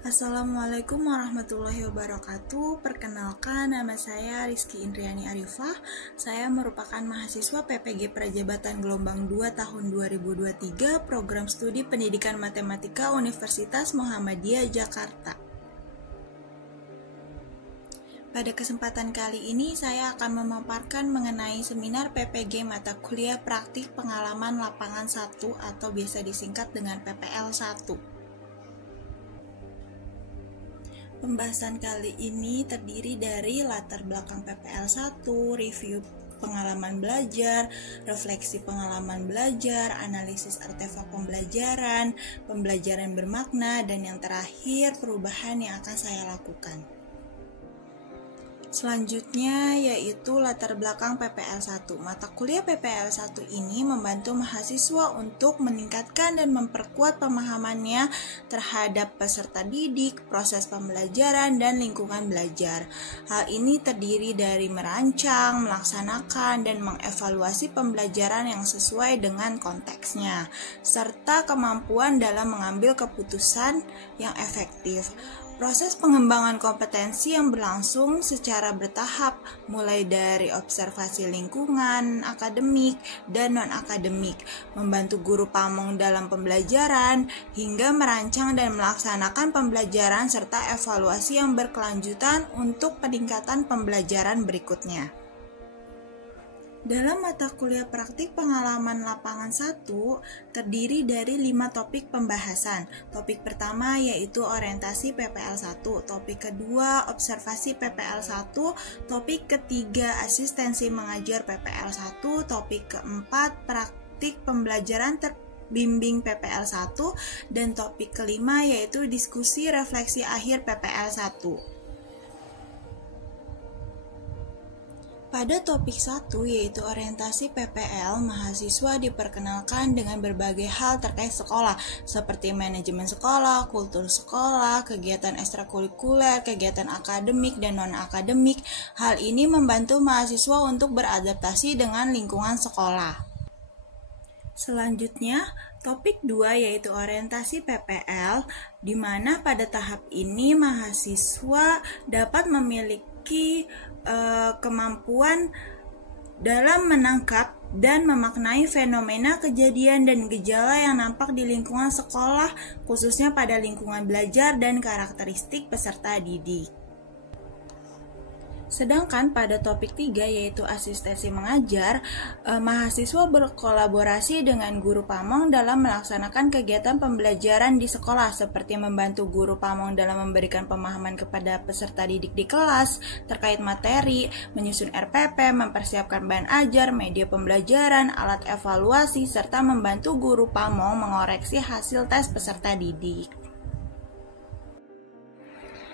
Assalamualaikum warahmatullahi wabarakatuh. Perkenalkan, nama saya Rizky Indriani Arifah. Saya merupakan mahasiswa PPG Prajabatan Gelombang 2 tahun 2023, Program Studi Pendidikan Matematika Universitas Muhammadiyah Jakarta. Pada kesempatan kali ini, saya akan memaparkan mengenai seminar PPG Mata Kuliah Praktik Pengalaman Lapangan 1 atau biasa disingkat dengan PPL 1. Pembahasan kali ini terdiri dari latar belakang PPL 1, review pengalaman belajar, refleksi pengalaman belajar, analisis artefak pembelajaran, pembelajaran bermakna, dan yang terakhir perubahan yang akan saya lakukan. Selanjutnya yaitu latar belakang PPL 1. Mata kuliah PPL 1 ini membantu mahasiswa untuk meningkatkan dan memperkuat pemahamannya terhadap peserta didik, proses pembelajaran, dan lingkungan belajar. Hal ini terdiri dari merancang, melaksanakan, dan mengevaluasi pembelajaran yang sesuai dengan konteksnya, serta kemampuan dalam mengambil keputusan yang efektif. Proses pengembangan kompetensi yang berlangsung secara bertahap, mulai dari observasi lingkungan, akademik, dan non-akademik, membantu guru pamong dalam pembelajaran, hingga merancang dan melaksanakan pembelajaran serta evaluasi yang berkelanjutan untuk peningkatan pembelajaran berikutnya. Dalam mata kuliah praktik pengalaman lapangan 1 terdiri dari 5 topik pembahasan. Topik pertama yaitu orientasi PPL 1, topik kedua observasi PPL 1, topik ketiga asistensi mengajar PPL 1, topik keempat praktik pembelajaran terbimbing PPL 1, dan topik kelima yaitu diskusi refleksi akhir PPL 1. Pada topik 1 yaitu orientasi PPL, mahasiswa diperkenalkan dengan berbagai hal terkait sekolah seperti manajemen sekolah, kultur sekolah, kegiatan ekstrakurikuler, kegiatan akademik dan non-akademik. Hal ini membantu mahasiswa untuk beradaptasi dengan lingkungan sekolah. Selanjutnya, topik 2 yaitu orientasi PPL, di mana pada tahap ini mahasiswa dapat memiliki kemampuan dalam menangkap dan memaknai fenomena kejadian dan gejala yang nampak di lingkungan sekolah, khususnya pada lingkungan belajar dan karakteristik peserta didik. Sedangkan pada topik 3 yaitu asistensi mengajar, mahasiswa berkolaborasi dengan guru pamong dalam melaksanakan kegiatan pembelajaran di sekolah seperti membantu guru pamong dalam memberikan pemahaman kepada peserta didik di kelas terkait materi, menyusun RPP, mempersiapkan bahan ajar, media pembelajaran, alat evaluasi, serta membantu guru pamong mengoreksi hasil tes peserta didik.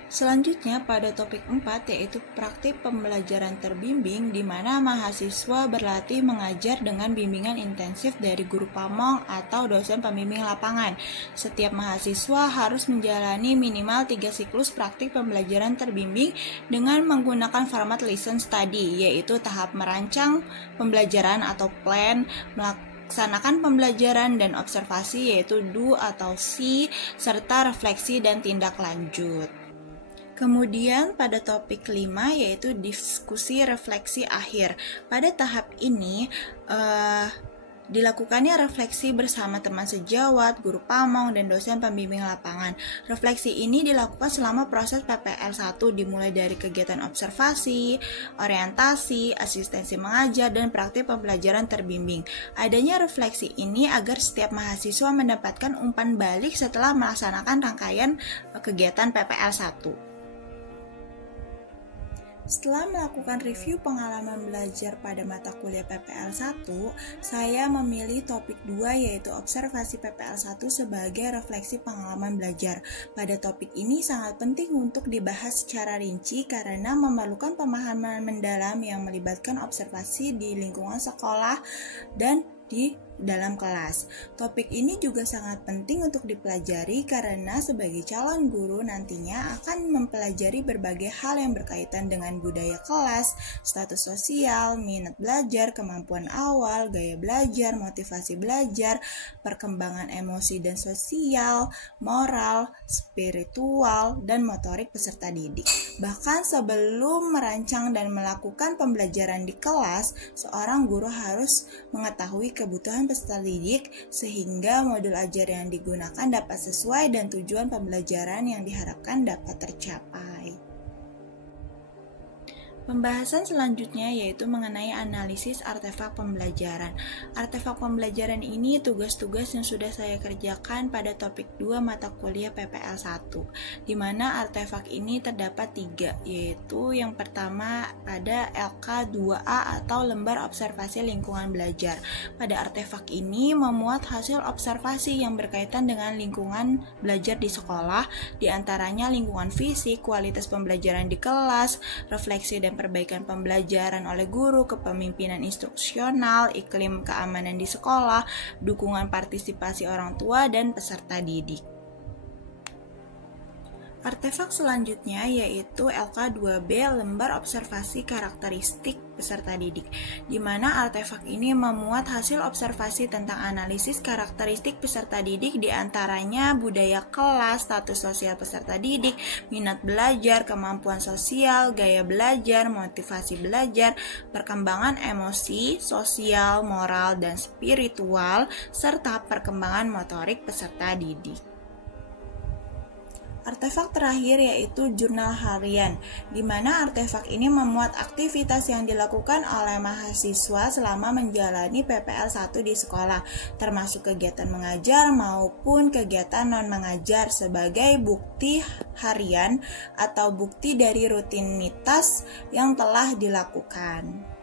Selanjutnya pada topik 4 yaitu praktik pembelajaran terbimbing, di mana mahasiswa berlatih mengajar dengan bimbingan intensif dari guru pamong atau dosen pembimbing lapangan. Setiap mahasiswa harus menjalani minimal 3 siklus praktik pembelajaran terbimbing dengan menggunakan format listen study, yaitu tahap merancang pembelajaran atau plan, melaksanakan pembelajaran dan observasi yaitu do atau see, serta refleksi dan tindak lanjut. Kemudian pada topik 5 yaitu diskusi refleksi akhir. Pada tahap ini dilakukannya refleksi bersama teman sejawat, guru pamong, dan dosen pembimbing lapangan. Refleksi ini dilakukan selama proses PPL 1 dimulai dari kegiatan observasi, orientasi, asistensi mengajar, dan praktik pembelajaran terbimbing. Adanya refleksi ini agar setiap mahasiswa mendapatkan umpan balik setelah melaksanakan rangkaian kegiatan PPL 1. Setelah melakukan review pengalaman belajar pada mata kuliah PPL 1, saya memilih topik 2 yaitu observasi PPL 1 sebagai refleksi pengalaman belajar. Pada topik ini sangat penting untuk dibahas secara rinci karena memerlukan pemahaman mendalam yang melibatkan observasi di lingkungan sekolah dan di dalam kelas. Topik ini juga sangat penting untuk dipelajari karena sebagai calon guru nantinya akan mempelajari berbagai hal yang berkaitan dengan budaya kelas, status sosial, minat belajar, kemampuan awal, gaya belajar, motivasi belajar, perkembangan emosi dan sosial, moral, spiritual, dan motorik peserta didik. Bahkan sebelum merancang dan melakukan pembelajaran di kelas, seorang guru harus mengetahui kebutuhan peserta didik sehingga modul ajar yang digunakan dapat sesuai dan tujuan pembelajaran yang diharapkan dapat tercapai. Pembahasan selanjutnya yaitu mengenai analisis artefak pembelajaran. Artefak pembelajaran ini tugas-tugas yang sudah saya kerjakan pada topik 2 mata kuliah PPL 1, di mana artefak ini terdapat 3, yaitu yang pertama pada LK2A atau lembar observasi lingkungan belajar. Pada artefak ini memuat hasil observasi yang berkaitan dengan lingkungan belajar di sekolah, diantaranya lingkungan fisik, kualitas pembelajaran di kelas, refleksi dan perbaikan pembelajaran oleh guru, kepemimpinan instruksional, iklim keamanan di sekolah, dukungan partisipasi orang tua dan peserta didik. Artefak selanjutnya yaitu LK2B lembar observasi karakteristik peserta didik, di mana artefak ini memuat hasil observasi tentang analisis karakteristik peserta didik, diantaranya budaya kelas, status sosial peserta didik, minat belajar, kemampuan sosial, gaya belajar, motivasi belajar, perkembangan emosi, sosial, moral, dan spiritual, serta perkembangan motorik peserta didik. Artefak terakhir yaitu jurnal harian, di mana artefak ini memuat aktivitas yang dilakukan oleh mahasiswa selama menjalani PPL 1 di sekolah, termasuk kegiatan mengajar maupun kegiatan non-mengajar sebagai bukti harian atau bukti dari rutinitas yang telah dilakukan.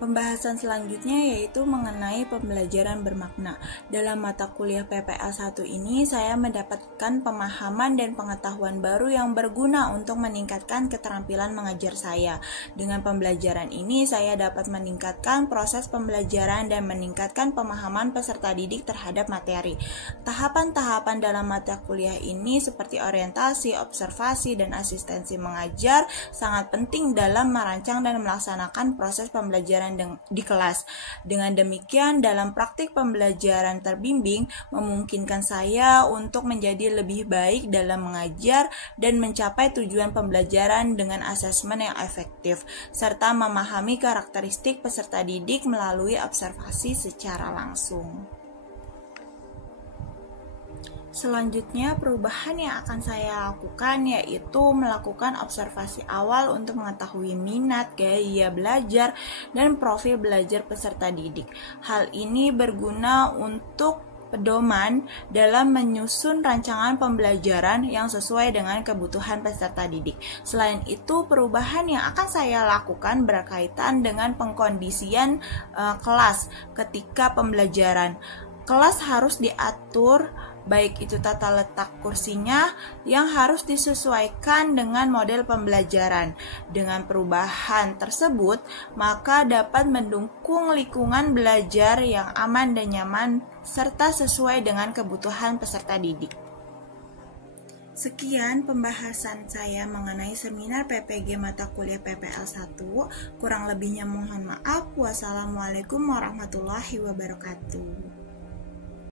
Pembahasan selanjutnya yaitu mengenai pembelajaran bermakna. Dalam mata kuliah PPL 1 ini, saya mendapatkan pemahaman dan pengetahuan baru yang berguna untuk meningkatkan keterampilan mengajar saya. Dengan pembelajaran ini, saya dapat meningkatkan proses pembelajaran dan meningkatkan pemahaman peserta didik terhadap materi. Tahapan-tahapan dalam mata kuliah ini seperti orientasi, observasi, dan asistensi mengajar sangat penting dalam merancang dan melaksanakan proses pembelajaran di kelas. Dengan demikian, dalam praktik pembelajaran terbimbing memungkinkan saya untuk menjadi lebih baik dalam mengajar dan mencapai tujuan pembelajaran dengan asesmen yang efektif, serta memahami karakteristik peserta didik melalui observasi secara langsung. Selanjutnya, perubahan yang akan saya lakukan yaitu melakukan observasi awal untuk mengetahui minat, gaya belajar, dan profil belajar peserta didik. Hal ini berguna untuk pedoman dalam menyusun rancangan pembelajaran yang sesuai dengan kebutuhan peserta didik. Selain itu, perubahan yang akan saya lakukan berkaitan dengan pengkondisian kelas ketika pembelajaran. Kelas harus diatur, baik itu tata letak kursinya yang harus disesuaikan dengan model pembelajaran. Dengan perubahan tersebut, maka dapat mendukung lingkungan belajar yang aman dan nyaman serta sesuai dengan kebutuhan peserta didik. Sekian pembahasan saya mengenai seminar PPG mata kuliah PPL 1. Kurang lebihnya mohon maaf. Wassalamualaikum warahmatullahi wabarakatuh.